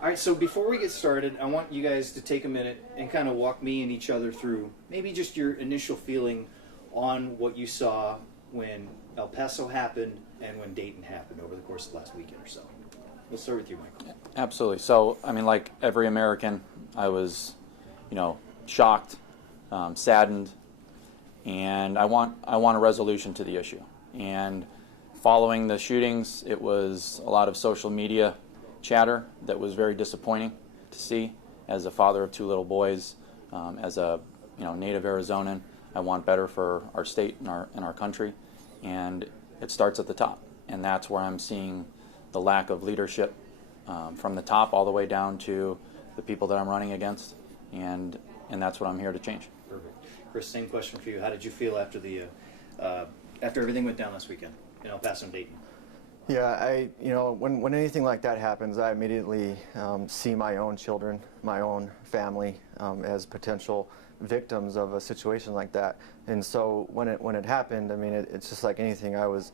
All right, so before we get started, I want you guys to take a minute and kind of walk me and each other through maybe just your initial feeling on what you saw when El Paso happened and when Dayton happened over the course of the last weekend or so. We'll start with you, Michael. Absolutely. So, I mean, like every American, I was, shocked, saddened, and I want a resolution to the issue. And following the shootings, it was a lot of social media chatter that was very disappointing to see. As a father of two little boys, as a native Arizonan, I want better for our state and our country, and it starts at the top. And that's where I'm seeing the lack of leadership from the top all the way down to the people that I'm running against, and that's what I'm here to change. Perfect. Chris, same question for you. How did you feel after the after everything went down last weekend in El Paso and Dayton? Yeah, when anything like that happens, I immediately see my own children, my own family as potential victims of a situation like that. And so when it happened, I mean, it's just like anything. I was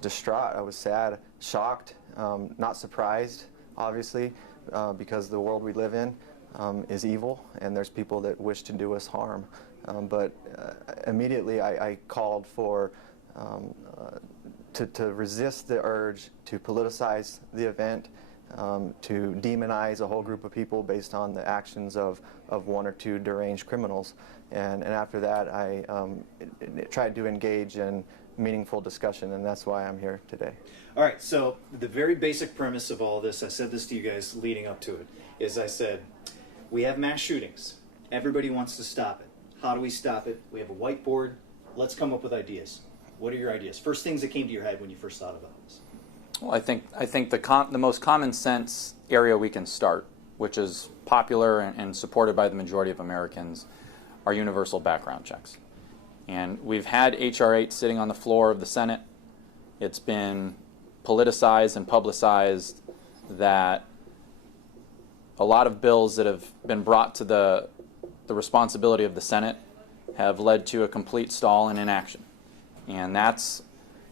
distraught. I was sad, shocked, not surprised, obviously, because the world we live in is evil, and there's people that wish to do us harm. But immediately I called for to resist the urge to politicize the event, to demonize a whole group of people based on the actions of one or two deranged criminals. And after that, I tried to engage in meaningful discussion, and that's why I'm here today. All right, so the very basic premise of all this, I said this to you guys leading up to it, is I said, we have mass shootings. Everybody wants to stop it. How do we stop it? We have a whiteboard. Let's come up with ideas. What are your ideas? First things that came to your head when you first thought about this. Well, I think the most common sense area we can start, which is popular and supported by the majority of Americans, are universal background checks. And we've had H.R. 8 sitting on the floor of the Senate. It's been politicized and publicized that a lot of bills that have been brought to the responsibility of the Senate have led to a complete stall and inaction. And that's,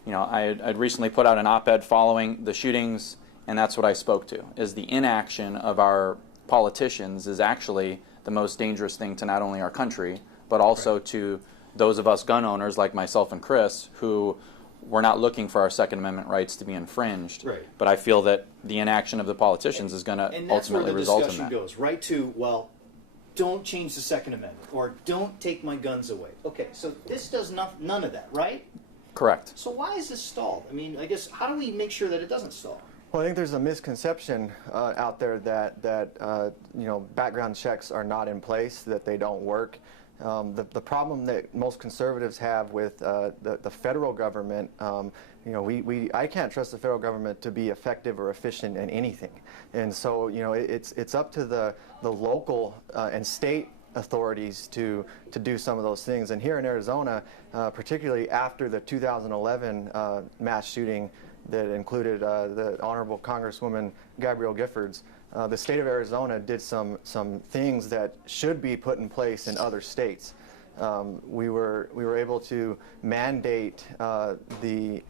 I'd recently put out an op-ed following the shootings, and that's what I spoke to, is the inaction of our politicians is actually the most dangerous thing to not only our country, but also to those of us gun owners like myself and Chris, who we're not looking for our Second Amendment rights to be infringed. Right. But I feel that the inaction of the politicians is going to ultimately result in that. And that's where the discussion goes, right to, well, don't change the Second Amendment, or don't take my guns away. Okay, so this does none of that, right? Correct. So why is this stalled? I mean, I guess, how do we make sure that it doesn't stall? Well, I think there's a misconception out there that background checks are not in place, that they don't work. The problem that most conservatives have with the federal government, I can't trust the federal government to be effective or efficient in anything, and so it's up to the local and state authorities to do some of those things. And here in Arizona, particularly after the 2011 mass shooting that included the Honorable Congresswoman Gabrielle Giffords, the state of Arizona did some things that should be put in place in other states. We were able to mandate the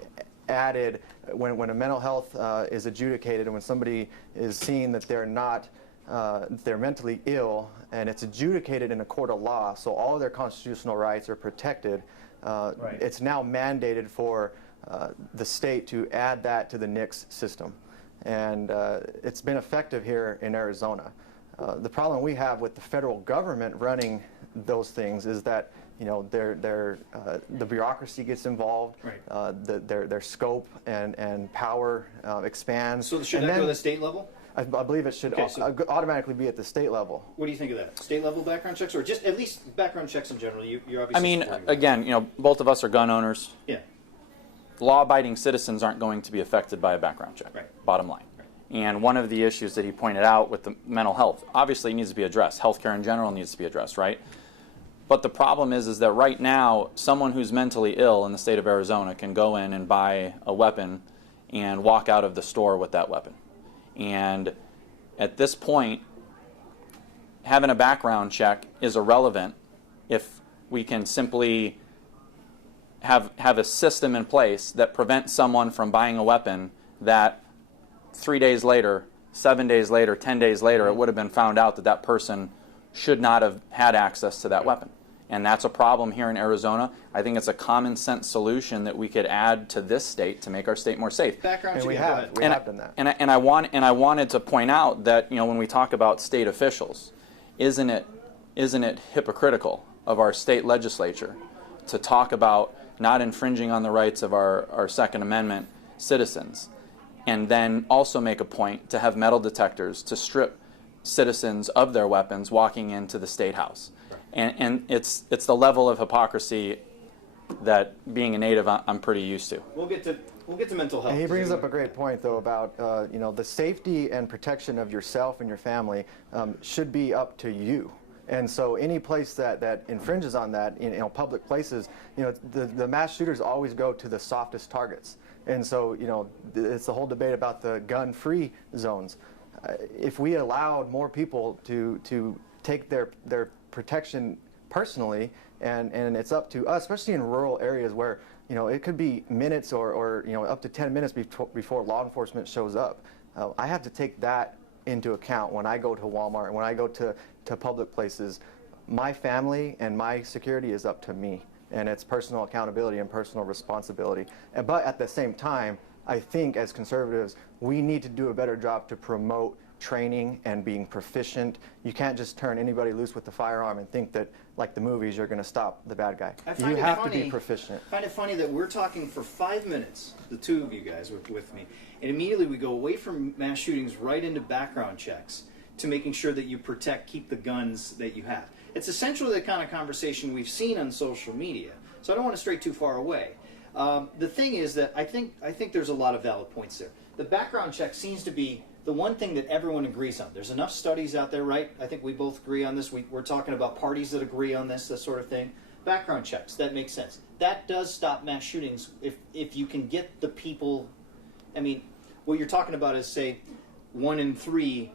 added when a mental health is adjudicated, and when somebody is seen that they're mentally ill, and it's adjudicated in a court of law, so all of their constitutional rights are protected. Right. It's now mandated for the state to add that to the NICS system. And it's been effective here in Arizona. The problem we have with the federal government running those things is that the bureaucracy gets involved, right. Their scope and power expands. So should that go to the state level? I believe it should automatically be at the state level. What do you think of that? State level background checks, or just at least background checks in general? You're obviously. I mean, again, both of us are gun owners. Yeah. Law-abiding citizens aren't going to be affected by a background check, right. Bottom line. Right. And one of the issues that he pointed out with the mental health, obviously needs to be addressed. Healthcare in general needs to be addressed, right? But the problem is that right now, someone who's mentally ill in the state of Arizona can go in and buy a weapon and walk out of the store with that weapon. And at this point, having a background check is irrelevant if we can simply have a system in place that prevents someone from buying a weapon that 3 days later 7 days later, 10 days later, it would have been found out that that person should not have had access to that weapon. And that's a problem here in Arizona. I think it's a common sense solution that we could add to this state to make our state more safe. Background And check. we Go have. ahead. We have done that. And I wanted to point out that, when we talk about state officials, isn't it hypocritical of our state legislature to talk about not infringing on the rights of our Second Amendment citizens, and then also make a point to have metal detectors to strip citizens of their weapons walking into the State House. And it's the level of hypocrisy that, being a native, I'm pretty used to. We'll get to mental health. And he brings up a great point, though, about the safety and protection of yourself and your family should be up to you. And so any place that infringes on that, public places, the mass shooters always go to the softest targets. And so, it's the whole debate about the gun-free zones. If we allowed more people to take their protection personally, and it's up to us, especially in rural areas where it could be minutes or up to 10 minutes before law enforcement shows up. I have to take that into account when I go to Walmart and when I go to public places. My family and my security is up to me, and it's personal accountability and personal responsibility. But at the same time, I think as conservatives, we need to do a better job to promote training and being proficient. You can't just turn anybody loose with the firearm and think that, like the movies, you're going to stop the bad guy. You have to be proficient. I find it funny that we're talking for 5 minutes, the two of you guys with me, and immediately we go away from mass shootings right into background checks to making sure that you keep the guns that you have. It's essentially the kind of conversation we've seen on social media, so I don't want to stray too far away. The thing is that I think there's a lot of valid points there. The background check seems to be the one thing that everyone agrees on. There's enough studies out there, right? I think we both agree on this. We're talking about parties that agree on this sort of thing. Background checks, that makes sense. That does stop mass shootings if you can get the people. I mean, what you're talking about is, say, 1 in 3,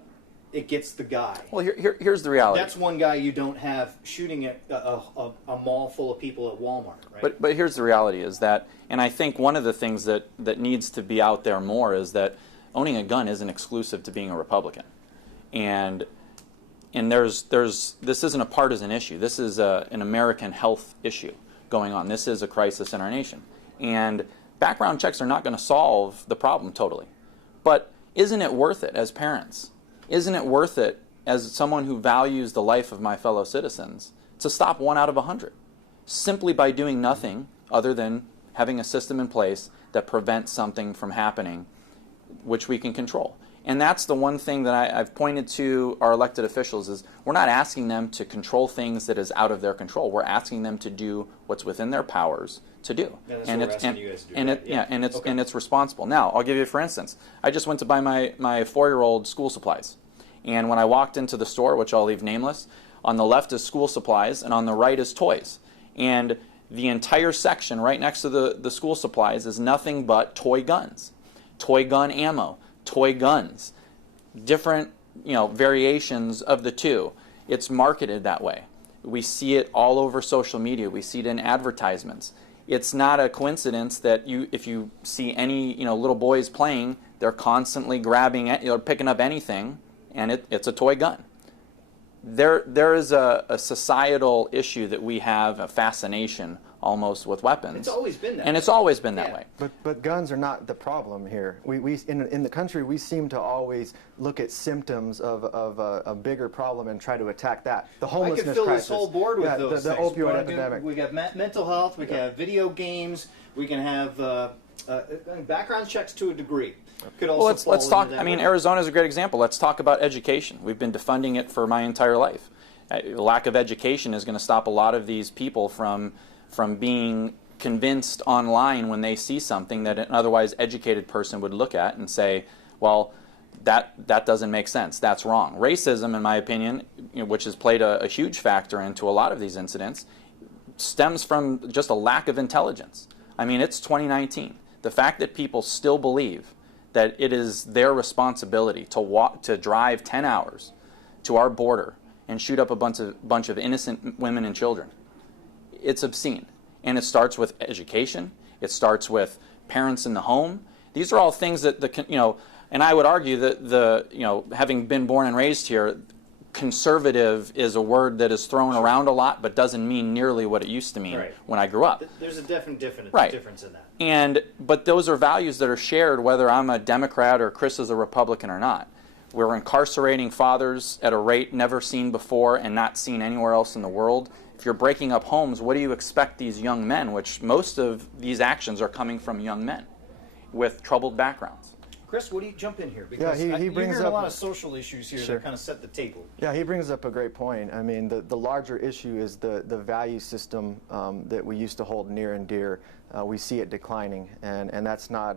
it gets the guy. Well, here's the reality. That's one guy you don't have shooting at a mall full of people at Walmart, right? But here's the reality is that, and I think one of the things that needs to be out there more is that owning a gun isn't exclusive to being a Republican. And this isn't a partisan issue. This is an American health issue going on. This is a crisis in our nation. And background checks are not going to solve the problem totally. But isn't it worth it as parents? Isn't it worth it as someone who values the life of my fellow citizens to stop 1 out of 100 simply by doing nothing other than having a system in place that prevents something from happening which we can control? And that's the one thing that I've pointed to our elected officials is we're not asking them to control things that is out of their control. We're asking them to do what's within their powers to do. Yeah, that's what we're asking you guys to do, right? And it's responsible. Now, I'll give you for instance. I just went to buy my 4-year-old school supplies. And when I walked into the store, which I'll leave nameless, on the left is school supplies and on the right is toys. And the entire section right next to the school supplies is nothing but toy guns. Toy gun ammo, toy guns, different variations of the two. It's marketed that way. We see it all over social media. We see it in advertisements. It's not a coincidence that if you see any little boys playing, they're constantly grabbing picking up anything, and it's a toy gun. There is a societal issue that we have, a fascination almost with weapons. It's always been that and way. It's always been that way. But guns are not the problem here. We in the country, we seem to always look at symptoms of a bigger problem and try to attack that. The homelessness I could fill crisis. this whole board with those the things. opioid epidemic. We got mental health. We can have video games. We can have background checks to a degree. Could also Well, let's talk. that I mean, way. Arizona is a great example. Let's talk about education. We've been defunding it for my entire life. Lack of education is going to stop a lot of these people from being convinced online when they see something that an otherwise educated person would look at and say, well, that doesn't make sense. That's wrong. Racism, in my opinion, which has played a huge factor into a lot of these incidents, stems from just a lack of intelligence. I mean, it's 2019. The fact that people still believe that it is their responsibility to drive 10 hours to our border and shoot up a bunch of innocent women and children, it's obscene. And it starts with education. It starts with parents in the home. These are all things that And I would argue that having been born and raised here, conservative is a word that is thrown around a lot, but doesn't mean nearly what it used to mean when I grew up. There's a definite difference in that. But those are values that are shared whether I'm a Democrat or Chris is a Republican or not. We're incarcerating fathers at a rate never seen before and not seen anywhere else in the world. If you're breaking up homes, what do you expect these young men, which most of these actions are coming from young men with troubled backgrounds? Chris, what do you jump in here? Because he brings up up a lot of social issues here that kind of set the table. Yeah, he brings up a great point. I mean, the larger issue is the value system that we used to hold near and dear. We see it declining, and that's not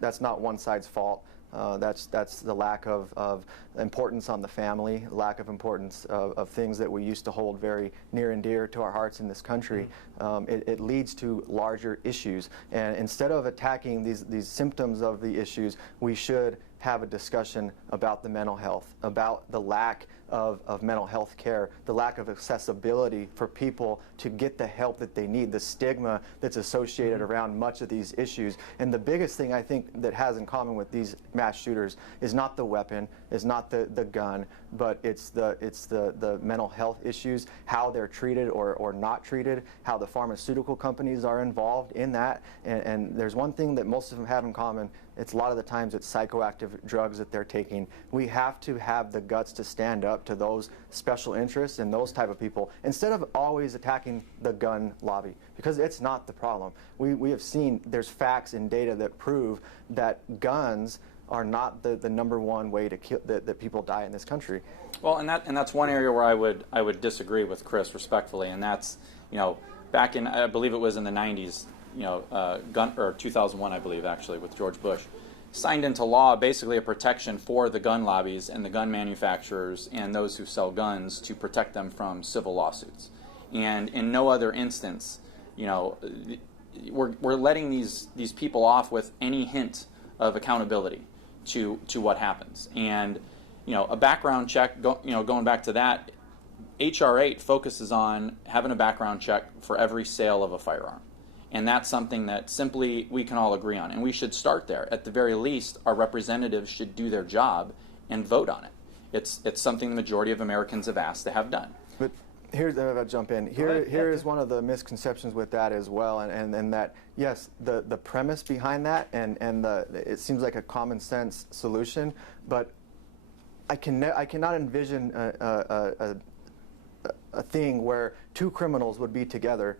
that's not one side's fault. That's the lack of importance on the family, lack of importance of things that we used to hold very near and dear to our hearts in this country. It leads to larger issues. And instead of attacking these symptoms of the issues, we should have a discussion about the mental health, about the lack of mental health care, the lack of accessibility for people to get the help that they need, the stigma that's associated around much of these issues. And the biggest thing I think that has in common with these mass shooters is not the weapon, is not the gun, but it's the mental health issues, how they're treated or not treated, how the pharmaceutical companies are involved in that. And there's one thing that most of them have in common. It's a lot of the times it's psychoactive drugs that they're taking. We have to have the guts to stand up to those special interests and those type of people instead of always attacking the gun lobby, because it's not the problem. We have seen there's facts and data that prove that guns are not the number one way to kill that people die in this country. Well, and that's one area where I would disagree with Chris respectfully, and that's back in, I believe it was in the 90s. 2001, I believe, actually, with George Bush, signed into law basically a protection for the gun lobbies and the gun manufacturers and those who sell guns to protect them from civil lawsuits. And in no other instance, we're letting these people off with any hint of accountability to what happens. And a background check, going back to that, H.R. 8 focuses on having a background check for every sale of a firearm. And that's something that simply we can all agree on. And we should start there. At the very least, our representatives should do their job and vote on it. It's something the majority of Americans have asked to have done. But here's, I'll jump in. Here is one of the misconceptions with that as well, and that, yes, the premise behind that, and it seems like a common sense solution, but I cannot envision a thing where two criminals would be together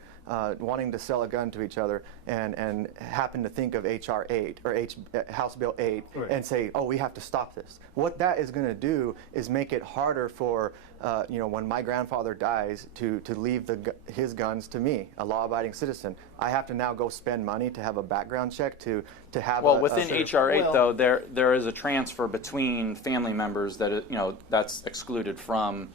wanting to sell a gun to each other and happen to think of H.R. 8 or House Bill 8 and say, oh, we have to stop this. What that is going to do is make it harder for, when my grandfather dies to leave his guns to me, a law-abiding citizen. I have to now go spend money to have a background check to have within H.R. 8, though, there is a transfer between family members that, that's excluded from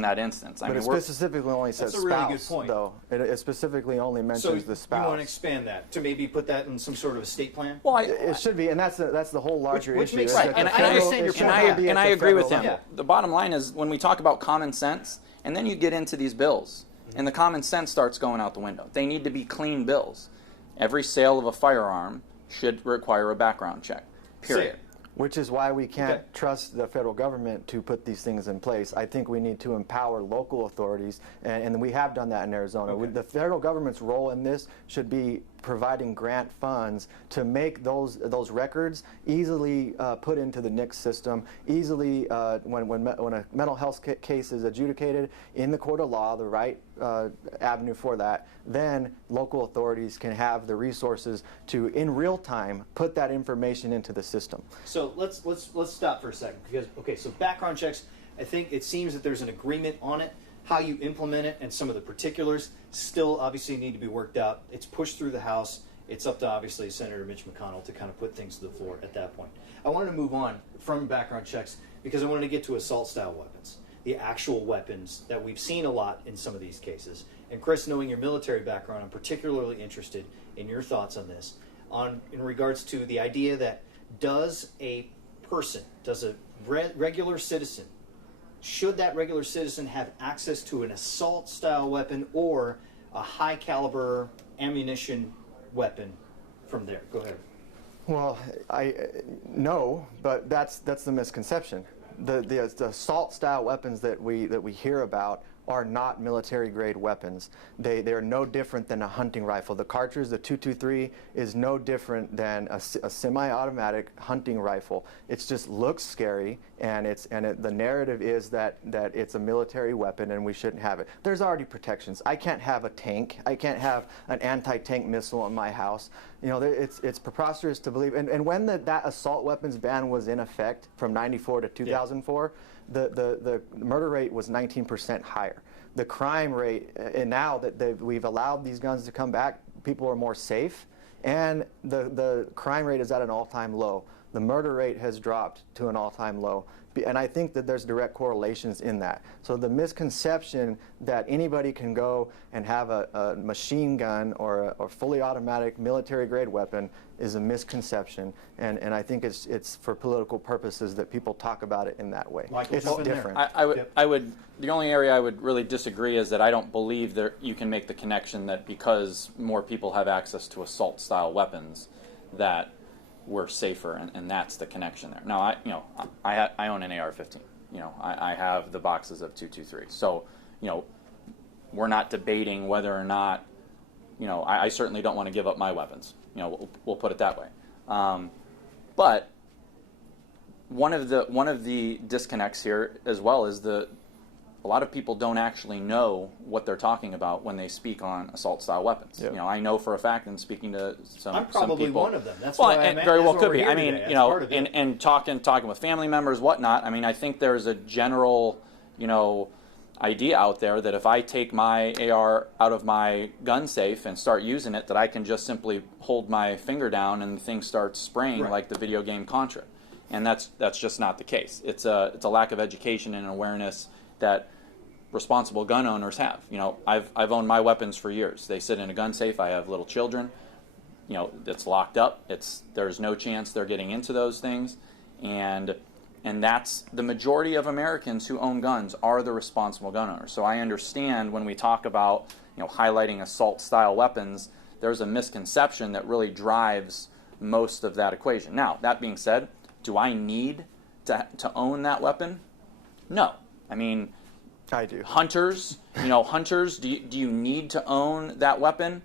that instance. But it specifically only says spouse, really good point. Though. It specifically only mentions the spouse. You want to expand that to maybe put that in some sort of estate plan? Well, it should be, and that's the whole larger which issue. Makes sense. And I understand your point, and I agree with him. Yeah. The bottom line is when we talk about common sense, and then you get into these bills, and the common sense starts going out the window. They need to be clean bills. Every sale of a firearm should require a background check, period. Which is why we can't trust the federal government to put these things in place. I think we need to empower local authorities, and we have done that in Arizona. The federal government's role in this should be providing grant funds to make those records easily put into the NICS system, easily when a mental health case is adjudicated in the court of law, the right avenue for that, then local authorities can have the resources to, in real time, put that information into the system. So let's stop for a second, because so background checks, I think it seems that there's an agreement on it. How you implement it and some of the particulars still obviously need to be worked out. It's pushed through the House. It's up to obviously Senator Mitch McConnell to kind of put things to the floor at that point. I wanted to move on from background checks because I wanted to get to assault-style weapons, the actual weapons that we've seen a lot in some of these cases. And Chris, knowing your military background, I'm particularly interested in your thoughts on this, in regards to the idea that does a regular citizen, should that regular citizen have access to an assault-style weapon or a high-caliber ammunition weapon from there? Go ahead. Well, no, but that's the misconception. The assault-style weapons that we hear about are not military-grade weapons. They're no different than a hunting rifle. The cartridge, the .223, is no different than a semi-automatic hunting rifle. It just looks scary, and the narrative is that it's a military weapon and we shouldn't have it. There's already protections. I can't have a tank. I can't have an anti-tank missile in my house. You know, it's preposterous to believe. And when that assault weapons ban was in effect from '94 to 2004. Yeah. The murder rate was 19% higher. The crime rate, and now that we've allowed these guns to come back, people are more safe, and the crime rate is at an all-time low. The murder rate has dropped to an all-time low. And I think that there's direct correlations in that. So the misconception that anybody can go and have a machine gun or a fully automatic military-grade weapon is a misconception. And I think it's for political purposes that people talk about it in that way. Michael, it's different. I would. The only area I would really disagree is that I don't believe that you can make the connection that because more people have access to assault-style weapons, that we're safer, and that's the connection there. Now, I own an AR-15. I have the boxes of .223. So, we're not debating whether or not, I certainly don't want to give up my weapons. We'll put it that way. But one of the disconnects here as well is a lot of people don't actually know what they're talking about when they speak on assault-style weapons. Yep. I know for a fact, in speaking to some I'm probably people, one of them. That's why I'm very well could be. I mean, and talking with family members, whatnot. I mean, I think there's a general, idea out there that if I take my AR out of my gun safe and start using it, that I can just simply hold my finger down and the thing starts spraying like the video game Contra, and that's just not the case. It's a lack of education and awareness that responsible gun owners have. I've owned my weapons for years. They sit in a gun safe. I have little children. It's locked up. There's no chance they're getting into those things, and that's the majority of Americans who own guns are the responsible gun owners. So I understand when we talk about highlighting assault-style weapons, there's a misconception that really drives most of that equation. Now, that being said, do I need to own that weapon? No. I mean, I do. Hunters, do you need to own that weapon?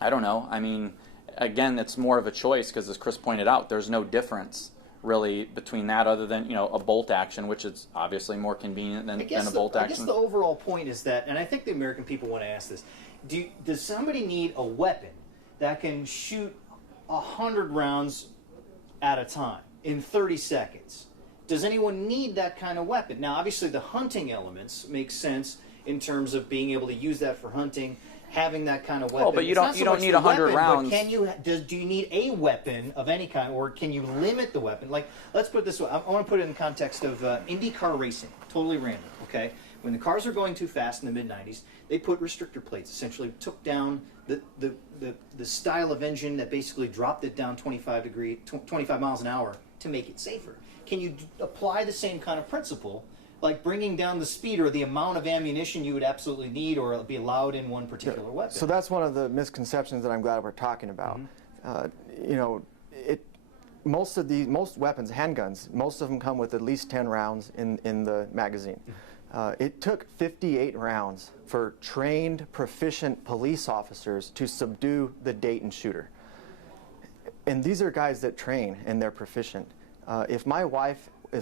I don't know. I mean, again, it's more of a choice because, as Chris pointed out, there's no difference really between that other than a bolt action, which is obviously more convenient than a bolt action. I guess the overall point is that, and I think the American people want to ask this: does somebody need a weapon that can shoot 100 rounds at a time in 30 seconds? Does anyone need that kind of weapon? Now, obviously, the hunting elements make sense in terms of being able to use that for hunting, having that kind of weapon. Oh, but you don't need 100 rounds. But do you need a weapon of any kind, or can you limit the weapon? Like, let's put it this way. I want to put it in context of IndyCar racing. Totally random. Okay, when the cars were going too fast in the mid-'90s, they put restrictor plates. Essentially, took down the style of engine that basically dropped it down 25 miles an hour to make it safer. Can you apply the same kind of principle, like bringing down the speed or the amount of ammunition you would absolutely need or be allowed in one particular weapon? So that's one of the misconceptions that I'm glad we're talking about. Most weapons, handguns, most of them come with at least 10 rounds in the magazine. It took 58 rounds for trained, proficient police officers to subdue the Dayton shooter. And these are guys that train and they're proficient. If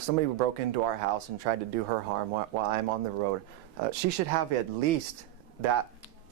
somebody broke into our house and tried to do her harm while I'm on the road, she should have at least that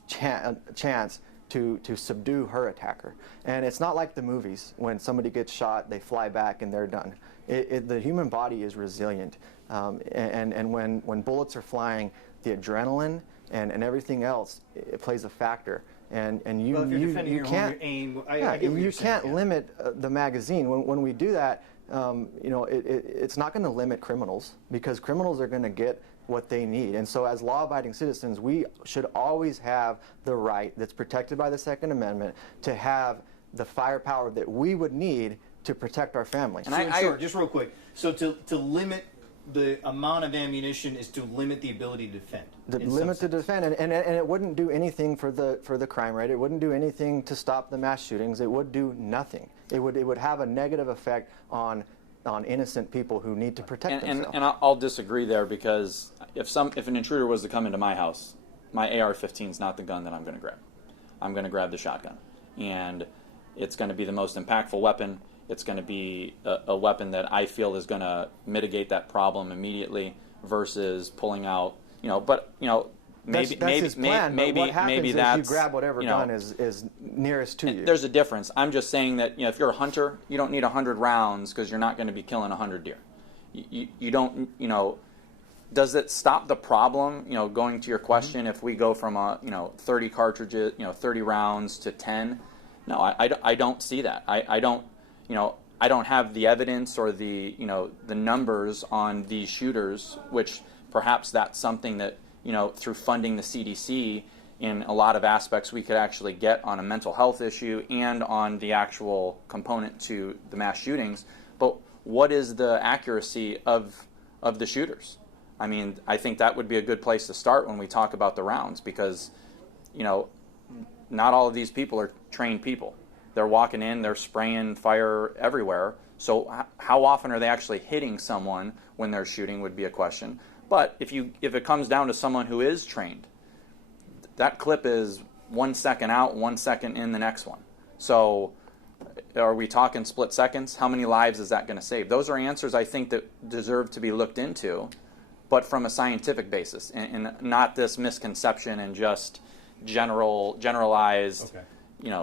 chance to subdue her attacker. And it's not like the movies. When somebody gets shot, they fly back and they're done. The human body is resilient. And when bullets are flying, the adrenaline and everything else, it plays a factor. And you can't limit the magazine. When we do that, it's not going to limit criminals because criminals are going to get what they need. And so as law-abiding citizens, we should always have the right that's protected by the Second Amendment to have the firepower that we would need to protect our families. And just real quick, so to limit the amount of ammunition is to limit the ability to defend. And it wouldn't do anything for the crime rate. It wouldn't do anything to stop the mass shootings. It would do nothing. It would have a negative effect on innocent people who need to protect themselves. And I'll disagree there, because if an intruder was to come into my house, my AR-15 is not the gun that I'm going to grab. I'm going to grab the shotgun, and it's going to be the most impactful weapon. It's going to be a weapon that I feel is going to mitigate that problem immediately, versus pulling out, maybe that's his plan, but what happens maybe is that's, you grab whatever gun is nearest to you. There's a difference. I'm just saying that, if you're a hunter, you don't need 100 rounds, because you're not going to be killing 100 deer. You don't, does it stop the problem? Going to your question, if we go from 30 cartridges, 30 rounds to 10, no, I don't see that. I don't have the evidence or the numbers on these shooters, which perhaps that's something that, through funding the CDC in a lot of aspects, we could actually get on a mental health issue and on the actual component to the mass shootings. But what is the accuracy of the shooters? I mean, I think that would be a good place to start when we talk about the rounds, because, not all of these people are trained people. They're walking in, they're spraying fire everywhere. So how often are they actually hitting someone when they're shooting would be a question. But if it comes down to someone who is trained, that clip is 1 second out, 1 second in the next one. So are we talking split seconds? How many lives is that going to save? Those are answers I think that deserve to be looked into, but from a scientific basis, and not this misconception and just generalized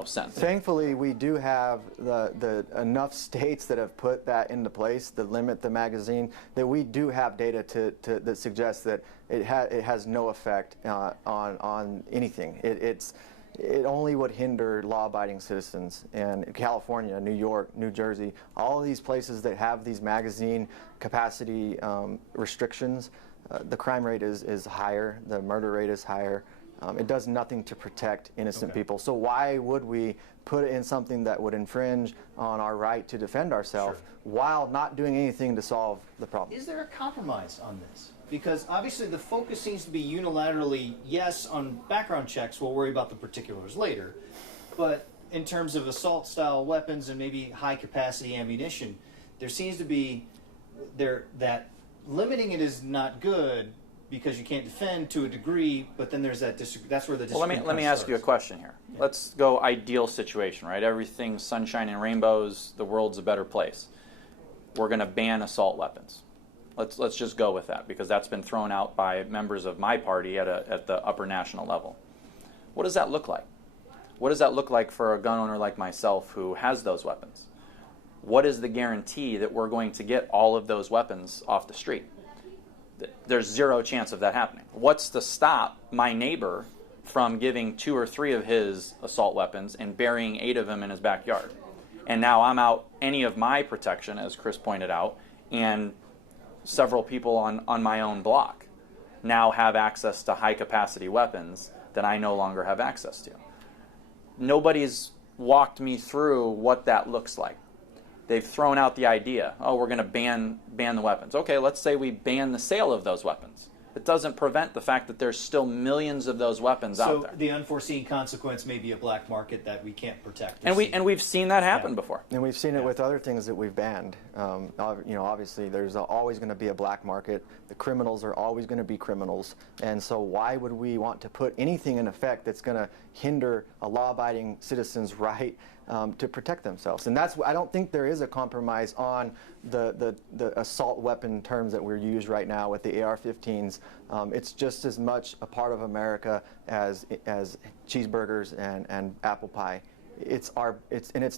sense. Thankfully, we do have the enough states that have put that into place, to limit the magazine, that we do have data that suggests that it has no effect on anything. It only would hinder law-abiding citizens. And California, New York, New Jersey, all of these places that have these magazine capacity restrictions, the crime rate is higher, the murder rate is higher. It does nothing to protect innocent people. So why would we put in something that would infringe on our right to defend ourselves while not doing anything to solve the problem? Is there a compromise on this? Because obviously the focus seems to be unilaterally, yes, on background checks, we'll worry about the particulars later, but in terms of assault-style weapons and maybe high-capacity ammunition, there seems to be that limiting it is not good, because you can't defend to a degree, but then there's that's where the disagreement let me ask you a question here. Yeah. Let's go ideal situation, right? Everything's sunshine and rainbows, the world's a better place. We're going to ban assault weapons. Let's just go with that, because that's been thrown out by members of my party at the upper national level. What does that look like? What does that look like for a gun owner like myself who has those weapons? What is the guarantee that we're going to get all of those weapons off the street? There's zero chance of that happening. What's to stop my neighbor from giving 2 or 3 of his assault weapons and burying 8 of them in his backyard? And now I'm out any of my protection, as Chris pointed out, and several people on my own block now have access to high-capacity weapons that I no longer have access to. Nobody's walked me through what that looks like. They've thrown out the idea, we're going to ban the weapons. Okay, let's say we ban the sale of those weapons. It doesn't prevent the fact that there's still millions of those weapons out there. So the unforeseen consequence may be a black market that we can't protect. And we've seen that happen before. And we've seen it with other things that we've banned. Obviously there's always going to be a black market. The criminals are always going to be criminals. And so why would we want to put anything in effect that's going to hinder a law-abiding citizen's right to protect themselves? And I don't think there is a compromise on the assault weapon terms that we're used right now with the AR-15s. It's just as much a part of America as cheeseburgers and apple pie. It's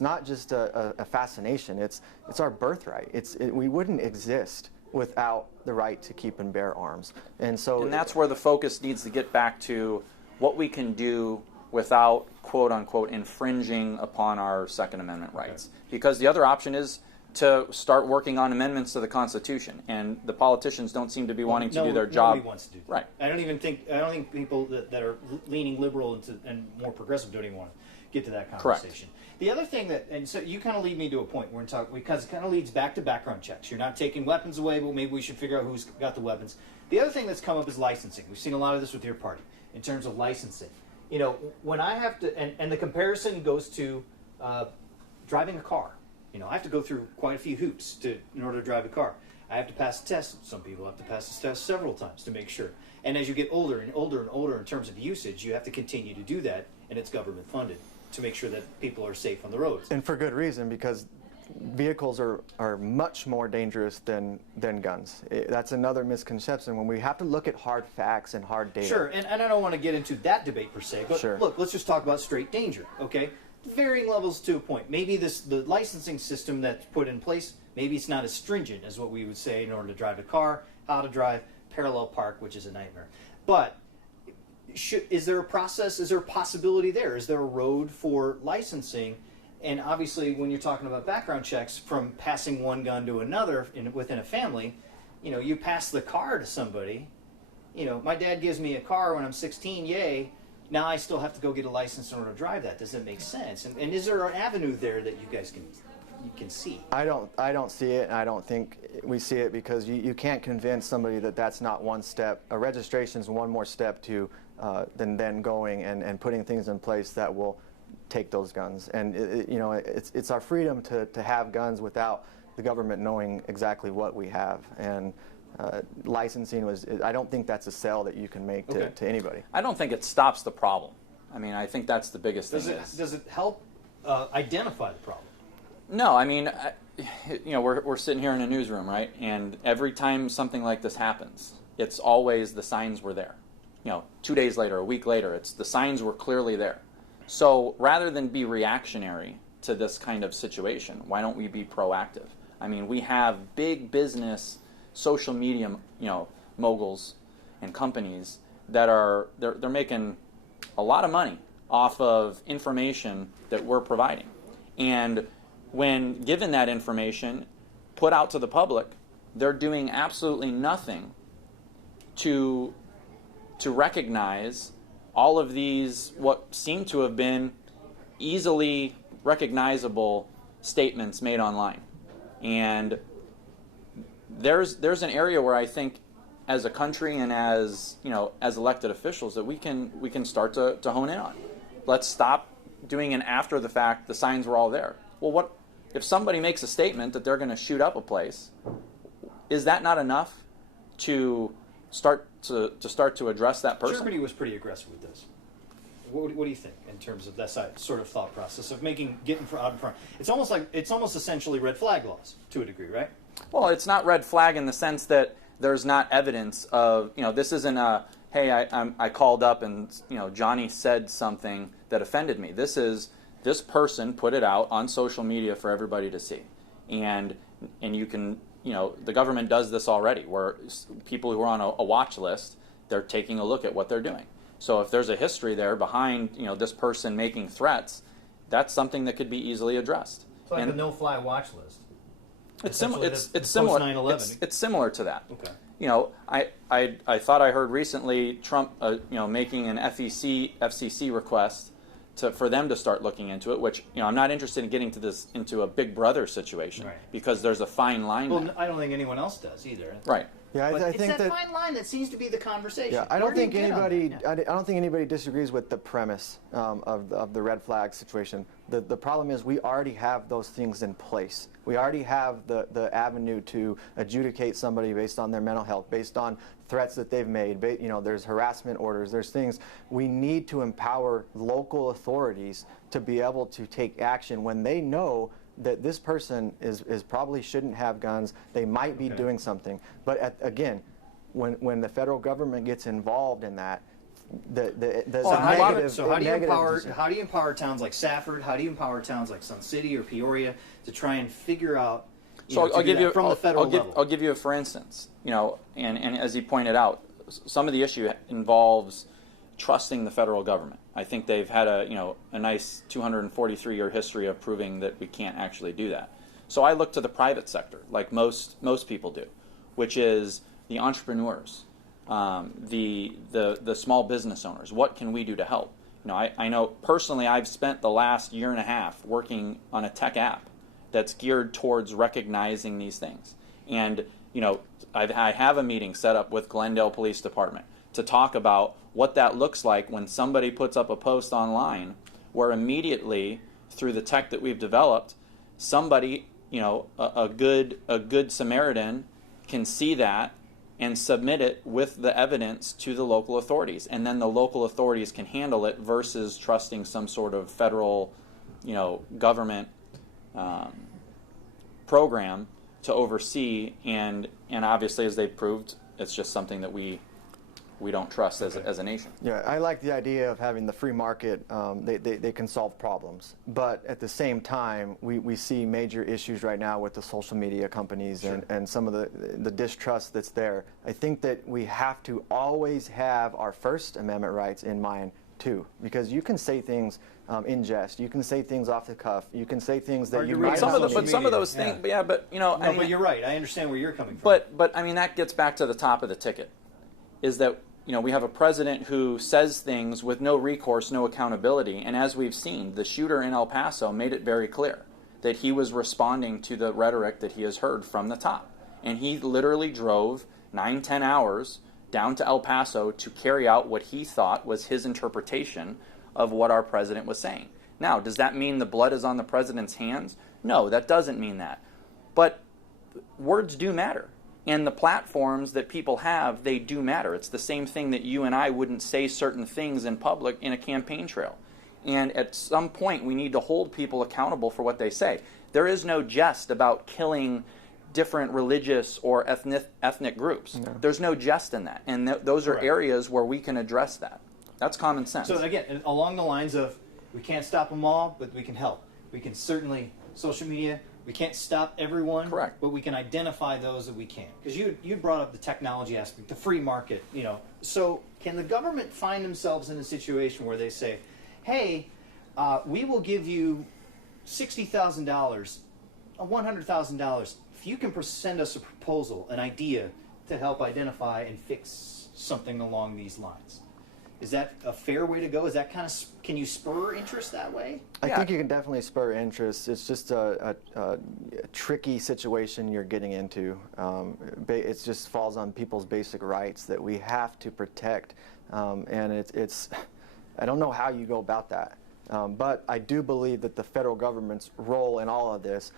not just a fascination. It's our birthright. We wouldn't exist without the right to keep and bear arms. And that's where the focus needs to get back to what we can do without, quote unquote, infringing upon our Second Amendment rights. Okay. Because the other option is to start working on amendments to the Constitution, and the politicians don't seem to be wanting to do their job. Nobody wants to do that. Right. I don't think people that are leaning liberal and more progressive don't even want to get to that conversation. Correct. The other thing and so you kind of lead me to a point where because it kind of leads back to background checks. You're not taking weapons away, but maybe we should figure out who's got the weapons. The other thing that's come up is licensing. We've seen a lot of this with your party in terms of licensing. When I have to, and the comparison goes to driving a car. You know, I have to go through quite a few hoops in order to drive a car. I have to pass a test. Some people have to pass this test several times to make sure. And as you get older and older and older in terms of usage, you have to continue to do that, and it's government funded to make sure that people are safe on the roads. And for good reason, because vehicles are much more dangerous than guns. That's another misconception when we have to look at hard facts and hard data. Sure, and I don't want to get into that debate per se, but Sure. look, let's just talk about straight danger, okay? Varying levels to a point. Maybe the licensing system that's put in place, maybe it's not as stringent as what we would say in order to drive a car, how to drive, parallel park, which is a nightmare. But is there a process, is there a possibility there? Is there a road for licensing? And obviously, when you're talking about background checks, from passing one gun to another within a family, you know, you pass the car to somebody. You know, my dad gives me a car when I'm 16, yay. Now I still have to go get a license in order to drive that. Does it make sense? And is there an avenue there that you guys can see? I don't see it, and I don't think we see it, because you can't convince somebody that that's not one step. A registration is one more step to than going and putting things in place that will take those guns. And you know, it's our freedom to have guns without the government knowing exactly what we have. And licensing I don't think that's a sell that you can make to anybody. I don't think it stops the problem. I mean, I think that's the biggest thing. Does it help identify the problem? No, I mean, you know, we're sitting here in a newsroom, right? And every time something like this happens, it's always the signs were there. You know, 2 days later, a week later, it's the signs were clearly there. So rather than be reactionary to this kind of situation, why don't we be proactive? I mean, we have big business, social media, you know, moguls and companies that they're making a lot of money off of information that we're providing. And when given that information put out to the public, they're doing absolutely nothing to recognize all of these what seem to have been easily recognizable statements made online. And there's an area where I think, as a country and as, you know, as elected officials, that we can start to hone in on. Let's stop doing an after the fact, the signs were all there. Well, what if somebody makes a statement that they're going to shoot up a place? Is that not enough to start to address that person? Germany was pretty aggressive with this. What do you think in terms of that sort of thought process of getting out in front? It's almost essentially red flag laws to a degree, right? Well, it's not red flag in the sense that there's not evidence of, you know, this isn't a, hey, I called up and, you know, Johnny said something that offended me. This person put it out on social media for everybody to see, and you can, you know, the government does this already, where people who are on a watch list, they're taking a look at what they're doing. So if there's a history there behind, you know, this person making threats, that's something that could be easily addressed. It's like a no-fly watch list. It's similar. It's similar. post-9/11. It's similar to that. Okay. You know, I thought I heard recently Trump, you know, making an FCC request for them to start looking into it. Which, you know, I'm not interested in getting into a Big Brother situation, right, because there's a fine line. Well, there. I don't think anyone else does either. Right. Yeah, But I think it's that fine line that seems to be the conversation. Yeah, I Where don't do you think get on anybody. that? Yeah. I don't think anybody disagrees with the premise of the red flag situation. The problem is we already have those things in place. We already have the avenue to adjudicate somebody based on their mental health, based on threats that they've made. You know, there's harassment orders. There's things. We need to empower local authorities to be able to take action when they know that this person is probably shouldn't have guns. They might be doing something. But again, when the federal government gets involved in that, So how do you empower towns like Safford? How do you empower towns like Sun City or Peoria to try and figure out? I'll give you from the federal level. I'll give you a for instance. You know, and as he pointed out, some of the issue involves trusting the federal government. I think they've had a nice 243-year history of proving that we can't actually do that. So I look to the private sector, like most people do, which is the entrepreneurs, the small business owners. What can we do to help? You know, I know personally I've spent the last year and a half working on a tech app that's geared towards recognizing these things. And, you know, I have a meeting set up with Glendale Police Department to talk about what that looks like when somebody puts up a post online where immediately, through the tech that we've developed, somebody, a good Samaritan can see that and submit it with the evidence to the local authorities, and then the local authorities can handle it versus trusting some sort of federal, government program to oversee. And obviously, as they've proved, it's just something that we don't trust as a nation. Yeah, I like the idea of having the free market. They can solve problems. But at the same time, we see major issues right now with the social media companies and some of the distrust that's there. I think that we have to always have our First Amendment rights in mind, too. Because you can say things in jest. You can say things off the cuff. You can say things that you might some of those things, but but you're right. I understand where you're coming from. But I mean, that gets back to the top of the ticket, is that we have a president who says things with no recourse, no accountability, and as we've seen, the shooter in El Paso made it very clear that he was responding to the rhetoric that he has heard from the top. And he literally drove 9-10 hours down to El Paso to carry out what he thought was his interpretation of what our president was saying. Now, does that mean the blood is on the president's hands? No, that doesn't mean that. But words do matter. And the platforms that people have, they do matter. It's the same thing that you and I wouldn't say certain things in public in a campaign trail. And at some point, we need to hold people accountable for what they say. There is no jest about killing different religious or ethnic groups. No. There's no jest in that. And those are areas where we can address that. That's common sense. So again, along the lines of, we can't stop them all, but we can help. We can certainly, social media, we can't stop everyone, correct, but we can identify those that we can. Because you brought up the technology aspect, the free market, So can the government find themselves in a situation where they say, hey, we will give you $60,000, $100,000, if you can send us a proposal, an idea to help identify and fix something along these lines? Is that a fair way to go? Is that kind of, can you spur interest that way? I think you can definitely spur interest. It's just a tricky situation you're getting into. It just falls on people's basic rights that we have to protect. And it's I don't know how you go about that. But I do believe that the federal government's role in all of this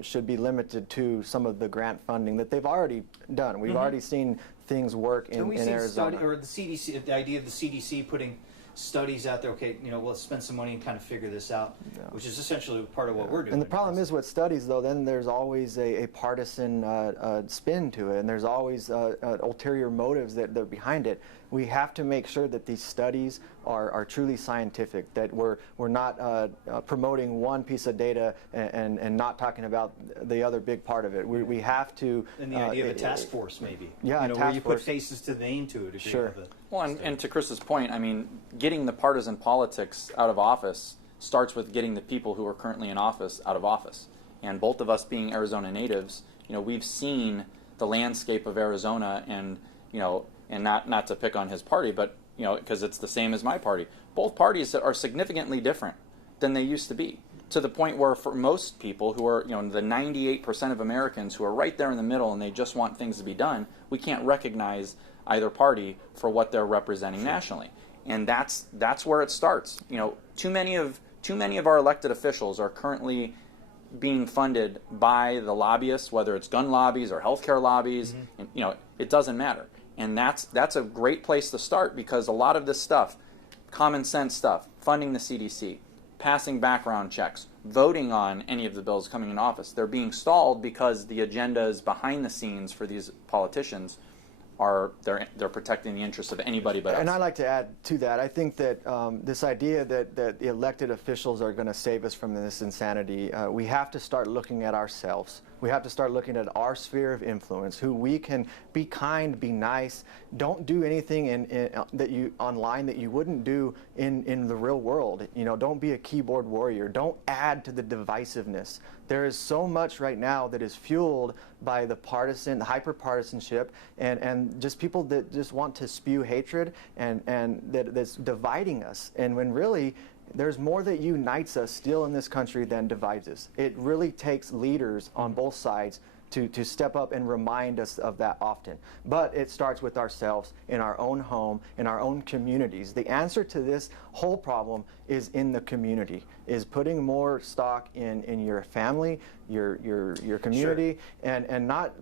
should be limited to some of the grant funding that they've already done. We've already seen things work in Arizona. Or the CDC, the idea of the CDC putting studies out there, okay, let's spend some money and kind of figure this out, which is essentially part of what we're doing. And the problem is with studies, though, then there's always a partisan spin to it, and there's always ulterior motives that are behind it. We have to make sure that these studies are truly scientific, that we're not promoting one piece of data and not talking about the other big part of it. We have to... And the idea of a task force, maybe. Yeah, where you put faces to the name to it. Sure. Well, and to Chris's point, I mean, getting the partisan politics out of office starts with getting the people who are currently in office out of office. And both of us being Arizona natives, we've seen the landscape of Arizona, and and not to pick on his party, but because it's the same as my party. Both parties are significantly different than they used to be, to the point where for most people who are, the 98% of Americans who are right there in the middle and they just want things to be done, we can't recognize either party for what they're representing nationally. And that's where it starts. Too many of our elected officials are currently being funded by the lobbyists, whether it's gun lobbies or healthcare lobbies, and it doesn't matter. And that's a great place to start, because a lot of this stuff, common sense stuff, funding the CDC, passing background checks, voting on any of the bills coming in office, they're being stalled because the agendas behind the scenes for these politicians they're protecting the interests of anybody but us. And I'd like to add to that, I think that this idea that the elected officials are going to save us from this insanity, we have to start looking at ourselves. We have to start looking at our sphere of influence, who we can be kind, be nice, don't do anything online that you wouldn't do in the real world. Don't be a keyboard warrior. Don't add to the divisiveness. There is so much right now that is fueled by the hyper-partisanship, and just people that just want to spew hatred and that's dividing us. And when really, there's more that unites us still in this country than divides us. It really takes leaders on both sides to step up and remind us of that often. But it starts with ourselves, in our own home, in our own communities. The answer to this whole problem is in the community, is putting more stock in your family, your community, Sure. and not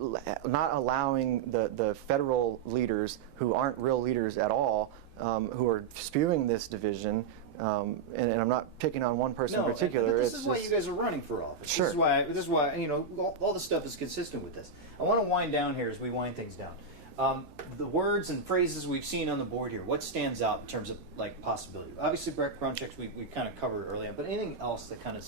allowing the federal leaders, who aren't real leaders at all, who are spewing this division. And I'm not picking on one person in particular. But this is why you guys are running for office. Sure. This is why you know all the stuff is consistent with this. I want to wind down here as we wind things down. The words and phrases we've seen on the board here. What stands out in terms of like possibility? Obviously, background checks we kind of covered earlier, but anything else that kind of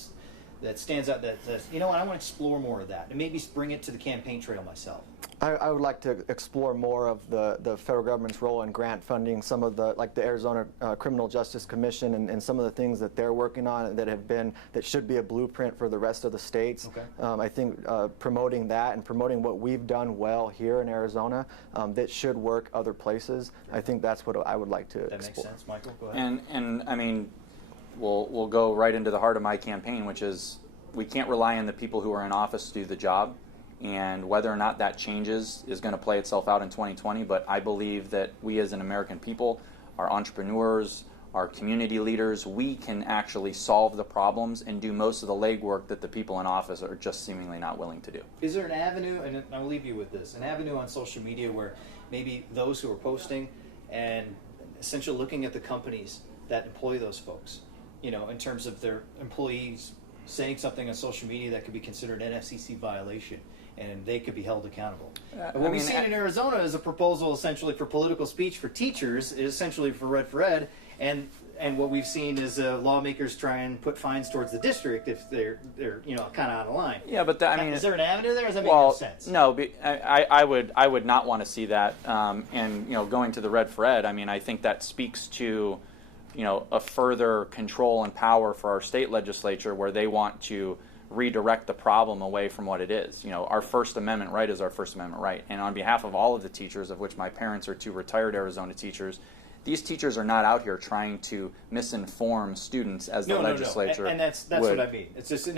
that stands out that says, you know what, I want to explore more of that and maybe bring it to the campaign trail myself. I would like to explore more of the federal government's role in grant funding, some of the, like the Arizona Criminal Justice Commission and some of the things that they're working on that should be a blueprint for the rest of the states. Okay. I think promoting that and promoting what we've done well here in Arizona that should work other places. I think that's what I would like to explore. That makes sense, Michael. Go ahead. And I mean, we'll go right into the heart of my campaign, which is we can't rely on the people who are in office to do the job. And whether or not that changes is going to play itself out in 2020. But I believe that we as an American people, our entrepreneurs, our community leaders, we can actually solve the problems and do most of the legwork that the people in office are just seemingly not willing to do. Is there an avenue, and I'll leave you with this, an avenue on social media where maybe those who are posting and essentially looking at the companies that employ those folks, you know, in terms of their employees saying something on social media that could be considered an FCC violation, and they could be held accountable. What we've seen in Arizona is a proposal essentially for political speech for teachers, essentially for Ed, and what we've seen is lawmakers try and put fines towards the district if they're you know kind of out of line. Yeah, but I mean, is there an avenue there? Or does that make no sense? No, I would not want to see that. And you know, going to the Red for Ed, I mean, I think that speaks to, you know, a further control and power for our state legislature where they want to redirect the problem away from what it is. You know, our First Amendment right is our First Amendment right. And on behalf of all of the teachers, of which my parents are two retired Arizona teachers, these teachers are not out here trying to misinform students as the legislature and that's would. what I mean. It's just it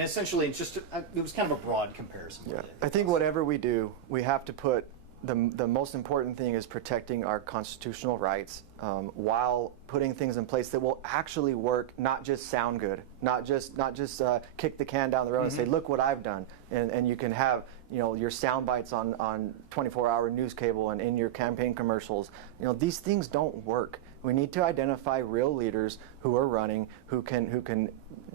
was kind of a broad comparison. Yeah. I think whatever we do, we have to put the most important thing is protecting our constitutional rights while putting things in place that will actually work, not just sound good, not just kick the can down the road and say, look what I've done, and you can have, you know, your sound bites on 24-hour news cable and in your campaign commercials. You know, these things don't work. We need to identify real leaders who are running, who can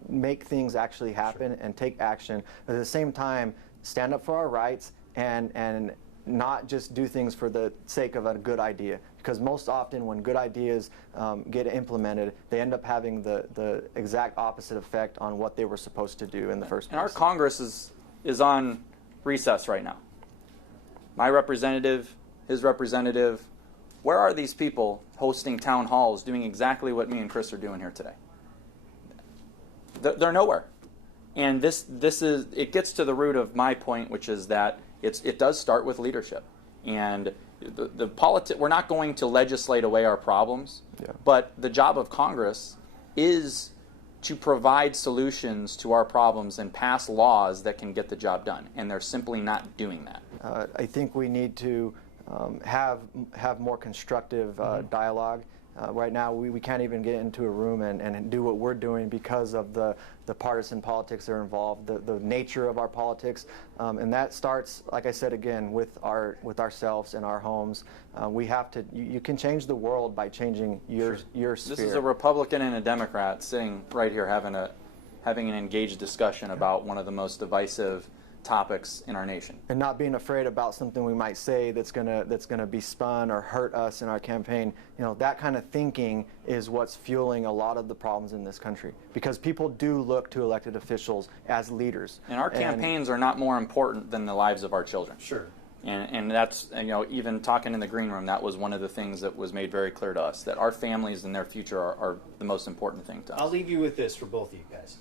make things actually happen and take action, but at the same time stand up for our rights and not just do things for the sake of a good idea. Because most often when good ideas get implemented, they end up having the exact opposite effect on what they were supposed to do in the first place. And our Congress is on recess right now. My representative, his representative, where are these people hosting town halls doing exactly what me and Chris are doing here today? They're nowhere. And this is, it gets to the root of my point, which is that it does start with leadership. And we're not going to legislate away our problems, but the job of Congress is to provide solutions to our problems and pass laws that can get the job done. And they're simply not doing that. I think we need to have more constructive dialogue. Right now, we can't even get into a room and do what we're doing because of the partisan politics that are involved, the nature of our politics, and that starts, like I said again, with ourselves and our homes. We have to. You can change the world by changing your sphere. This is a Republican and a Democrat sitting right here having an engaged discussion about one of the most divisive topics in our nation, and not being afraid about something we might say that's gonna be spun or hurt us in our campaign. You know, that kind of thinking is what's fueling a lot of the problems in this country, because people do look to elected officials as leaders. And our campaigns are not more important than the lives of our children. Sure. And that's, you know, even talking in the green room, that was one of the things that was made very clear to us, that our families and their future are the most important thing to us. I'll leave you with this for both of you guys.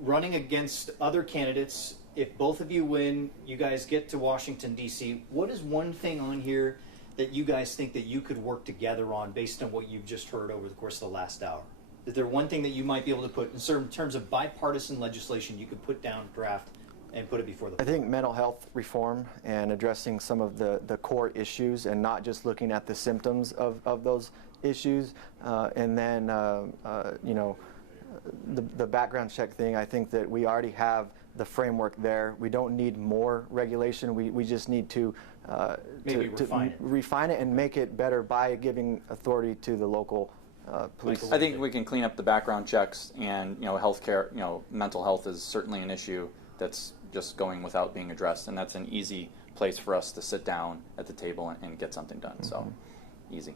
Running against other candidates, if both of you win, you guys get to Washington, D.C., what is one thing on here that you guys think that you could work together on based on what you've just heard over the course of the last hour? Is there one thing that you might be able to put, in terms of bipartisan legislation, you could put down, draft, and put it before the I think mental health reform and addressing some of the core issues and not just looking at the symptoms of those issues. And then, you know, the background check thing, I think that we already have the framework there. We don't need more regulation. We just need to, Maybe refine it. refine it and make it better by giving authority to the local police. I think we can clean up the background checks, and you know, healthcare, you know, mental health is certainly an issue that's just going without being addressed, and that's an easy place for us to sit down at the table and get something done. So, easy.